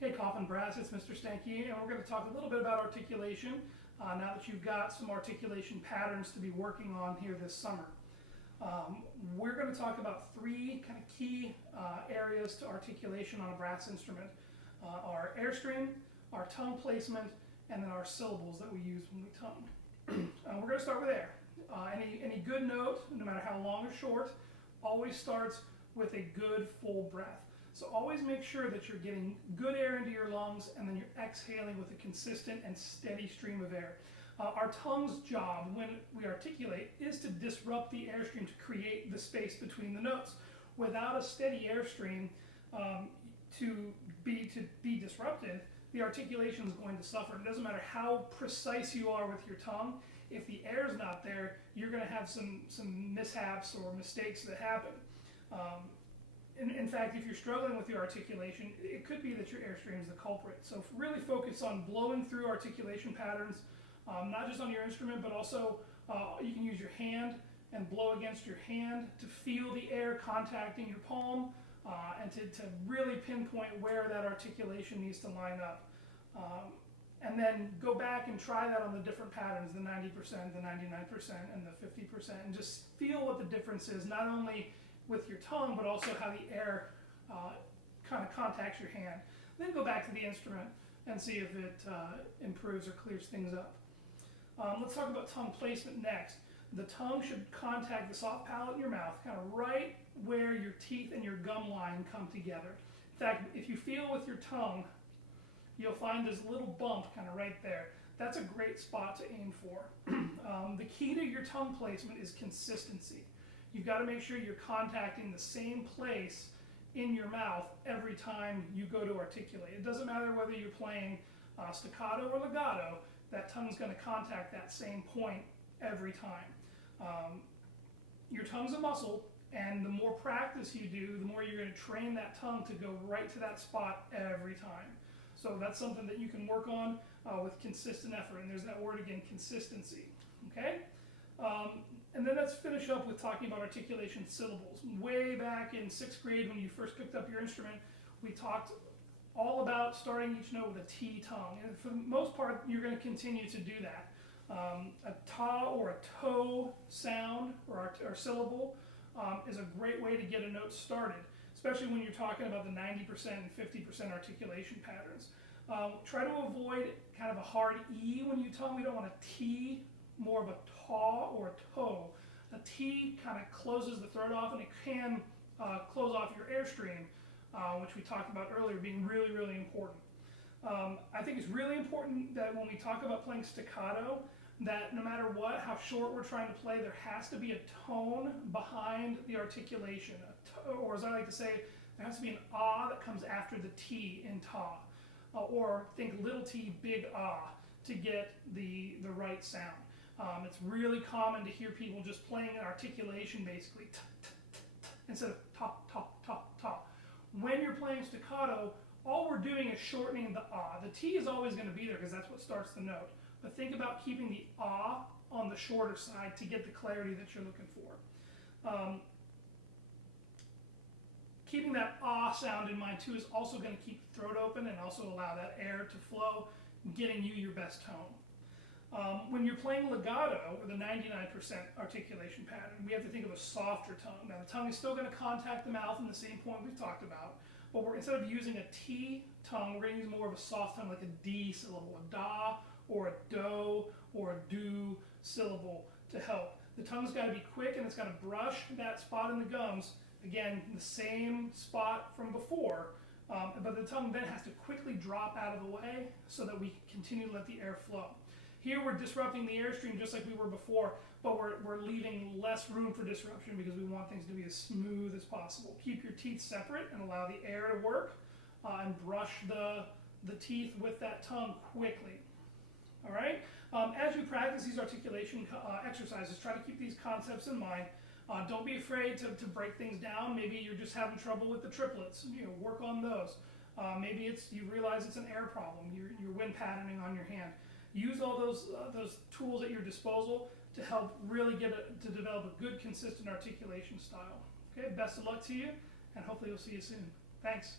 Hey Coffin Brass, it's Mr. Stanky, and we're going to talk a little bit about articulation now that you've got some articulation patterns to be working on here this summer. We're going to talk about three kind of key areas to articulation on a brass instrument. Our airstream, our tongue placement, and then our syllables that we use when we tongue. We're going to start with air. Any good note, no matter how long or short, always starts with a good full breath. So always make sure that you're getting good air into your lungs and then you're exhaling with a consistent and steady stream of air. Our tongue's job when we articulate is to disrupt the airstream to create the space between the notes. Without a steady airstream to be disrupted, the articulation is going to suffer. It doesn't matter how precise you are with your tongue. If the air is not there, you're going to have some mishaps or mistakes that happen. In fact, if you're struggling with your articulation, it could be that your airstream is the culprit. So really focus on blowing through articulation patterns, not just on your instrument, but also you can use your hand and blow against your hand to feel the air contacting your palm and to really pinpoint where that articulation needs to line up. And then go back and try that on the different patterns, the 90%, the 99%, and the 50%, and just feel what the difference is, not only with your tongue, but also how the air kind of contacts your hand. Then go back to the instrument and see if it improves or clears things up. Let's talk about tongue placement next. The tongue should contact the soft palate in your mouth, kind of right where your teeth and your gum line come together. In fact, if you feel with your tongue, you'll find this little bump kind of right there. That's a great spot to aim for. The key to your tongue placement is consistency. You've got to make sure you're contacting the same place in your mouth every time you go to articulate. It doesn't matter whether you're playing staccato or legato, that tongue's going to contact that same point every time. Your tongue's a muscle, and the more practice you do, the more you're going to train that tongue to go right to that spot every time. So that's something that you can work on with consistent effort, and there's that word again, consistency. Okay? And then let's finish up with talking about articulation syllables. Way back in 6th grade when you first picked up your instrument, we talked all about starting each note with a T tongue. And for the most part, you're going to continue to do that. A ta or a toe sound or syllable is a great way to get a note started, especially when you're talking about the 90% and 50% articulation patterns. Try to avoid kind of a hard E when you tongue. We don't want a T, more of a taw or a toe. A T kind of closes the throat off, and it can close off your airstream, which we talked about earlier, being really, really important. I think it's really important that when we talk about playing staccato, that no matter what, how short we're trying to play, there has to be a tone behind the articulation. Or as I like to say, there has to be an ah that comes after the T in ta. Or think little t, big ah to get the right sound. It's really common to hear people just playing an articulation basically instead of ta, ta, ta, ta. When you're playing staccato, all we're doing is shortening the ah. The T is always going to be there because that's what starts the note. But think about keeping the ah on the shorter side to get the clarity that you're looking for. Keeping that ah sound in mind too is also going to keep the throat open and also allow that air to flow, getting you your best tone. When you're playing legato, or the 99% articulation pattern, we have to think of a softer tongue. Now the tongue is still going to contact the mouth in the same point we've talked about, but instead of using a T tongue, we're going to use more of a soft tongue like a D syllable, a da or a do or a do syllable to help. The tongue's got to be quick and it's got to brush that spot in the gums, again, the same spot from before, but the tongue then has to quickly drop out of the way so that we can continue to let the air flow. Here we're disrupting the airstream just like we were before, but we're leaving less room for disruption because we want things to be as smooth as possible. Keep your teeth separate and allow the air to work, and brush the teeth with that tongue quickly. All right? As you practice these articulation exercises, try to keep these concepts in mind. Don't be afraid to break things down. Maybe you're just having trouble with the triplets. Work on those. Maybe you realize it's an air problem. You're wind patterning on your hand. Use all those tools at your disposal to help really to develop a good, consistent articulation style. Okay, best of luck to you, and hopefully we'll see you soon. Thanks.